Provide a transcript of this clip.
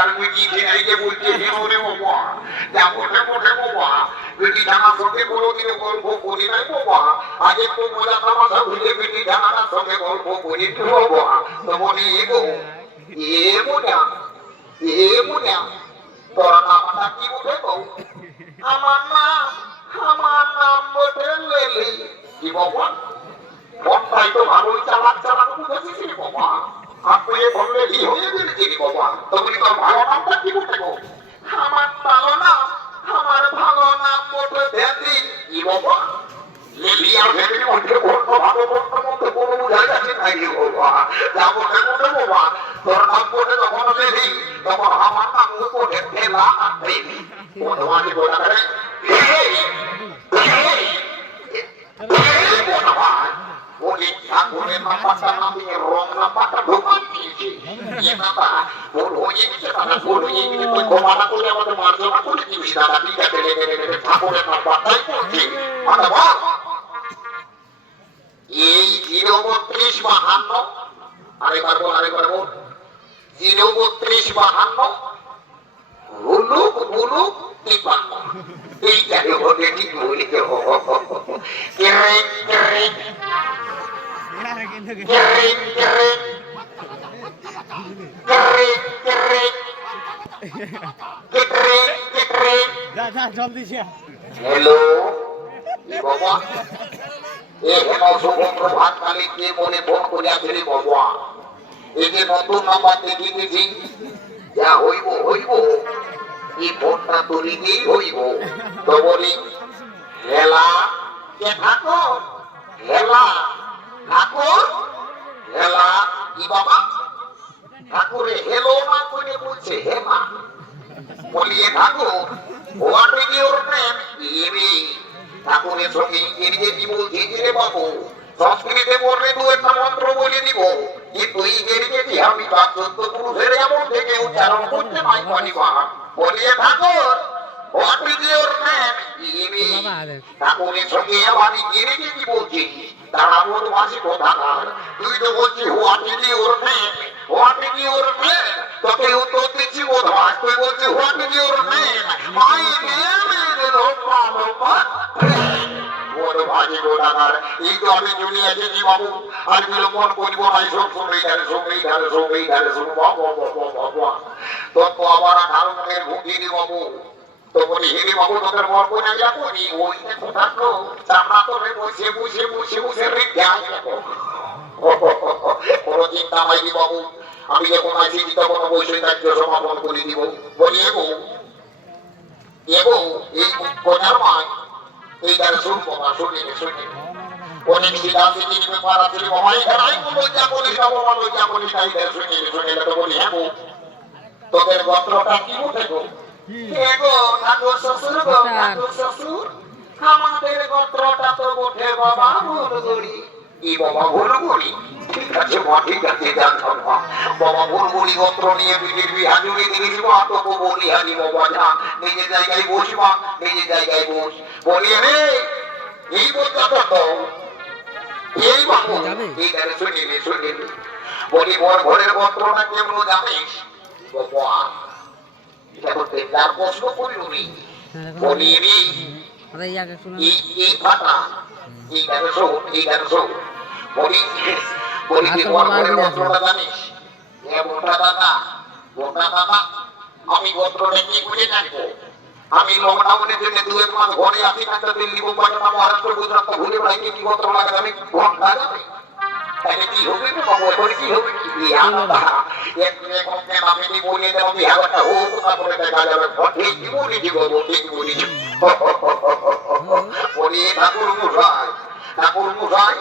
আর বেটি ছেড়ে বলছে ওরে বাবা যাবো বাবা বেটি জানার সঙ্গে কোনোদিনে গল্প করি নাই বাবা আজ একটু মজা তামাশা ভুলে বেটি জানার সঙ্গে গল্প করি বাবা তো বলি এগো এ মোটা তোর নামটা কি বলে গো আমার নাম বলে লেলি কি বাবা মনটাই তো ভালোই চালাক বুঝেছিস রে বাবা আপনি বললে কি হয়ে গেলি বাবা তুমি তোর ভালো নামটা কি বলে গো আমার ভালো নাম বলে দেদি কি বাবা লেলি আর ভেবে মধ্যে ভালো মধ্যে কোনো বুঝা যাচ্ছে তাই বাবা যাবো বাবা তোর নাম বলে যখন লেলি তখন আমার নাম বলে ফেলা আর দেবি তোমাকে বলা করে ওই ঠাকুরের নাম্বারটা আমি রং নাম্বারটা ঢোকান দিয়েছি ভুল হয়ে গেছে দাদা ভুল হয়ে গেছে তুই ক্ষমাটা করে আমাদের মার্জনা করে দিবি দাদা ঠিক আছে ঠাকুরের নাম্বারটাই বলছি এই 03252 আরেকবার বল 03252 হুলুক বুলুক 53 এইটাই ওকে ঠিক বলেছে হ্যালো বাবা প্রভাত কালী কে মনে ফোন করে আসলে বাবা এই যে নতুন নাম্বার দেখে গেছি যা হইব এই ফোনটা তুলিতেই হইব তো বলি হেলা কে ঠাকুর হেলা কি বাবা ঠাকুরে হেলো মা করে বলছে হে মা বলিয়ে ঠাকুর হোয়াট ইজ ইউর নেম ঠাকুরের সঙ্গে ইংরেজি বলছে রে বাবু সংস্কৃতে বললে দু একটা মন্ত্র বলে দিব কিন্তু ইংরেজি আমি বাচ্চত্ব পুরুষের এমন থেকে উচ্চারণ করতে নাই পারিবা বলিয়ে ঠাকুর হোয়াট ইজ ইউর নেম ঠাকুরের সঙ্গে আবার ইংরেজি বলছি তারা মধুমাসি কোথাকার তুই তো বলছি হোয়াট ইজ ইউর নেম তোকে উত্তর দিচ্ছি মধুমাস তুই বলছি what is your name my name is Lopa বড় ভাজি গোটাকার এই তো আমি চলে এসেছি বাবু আর বিলম্বন করবো না সব সঙ্গেই ধারে শুনবো বাবা তো আবার 18 মনের ভুগিনি বাবু তো বলি হেরে বাবু তোদের বর করে না যাবো নি ওই দেখো থাকলো চামড়া তোরে বসে রে যায় কোনো চিন্তা হয়নি বাবু আমি যখন আসি তখন অবশ্যই কার্য সমাপন করে দিব বলি এগো এই কোনার মায় এই দ্বারা শুনবো না শুনে অনেক সিদ্ধান্তের ব্যাপার আছে বাবা এখানে লজ্জা বলি তাই শুনে তো বলি হ্যাঁ তোদের গোত্রটা কি উঠে গো ঠাকুর শ্বশুর আমাদের গোত্রটা তো উঠে বাবা ভুলগুড়ি এই বাবা ভুলগুড়ি ঠিক আছে জানতাম বাবা ভুলগুড়ি গোত্র নিয়ে পিঠের বিহা জুড়ে দিয়েছি মা তোকে বলি হানি বাবা যা নিজের জায়গায় বসবা নিজের জায়গায় বস বলি রে এই বলতে তো এই বাবু এইখানে শুনে বলি ঘরের গোত্রটা কেমন জানিস বাবা এটা তো তেলার প্রশ্ন করিনি বলি রে এই ফাটা এই গান বলি ঘরের গোত্রটা জানিস মোটা দাদা আমি গোত্রটা কি বুঝে জানবো আমি লকডাউনের জন্য 2 মাস ঘরে আছি না দিল্লি মুম্বাই মহারাষ্ট্র গুজরাট ঘুরে বেড়াইতে কি গোত্র লাগে আমি ঘন্টা যাবে তাহলে কি হবে বাবু এখন কি হবে কি আমি বলে দেবো বিহারটা ও কথা বলে দেখা যাবে ঠিক বলেছি বাবু ঠিক বলেছি বলি ঠাকুর মশাই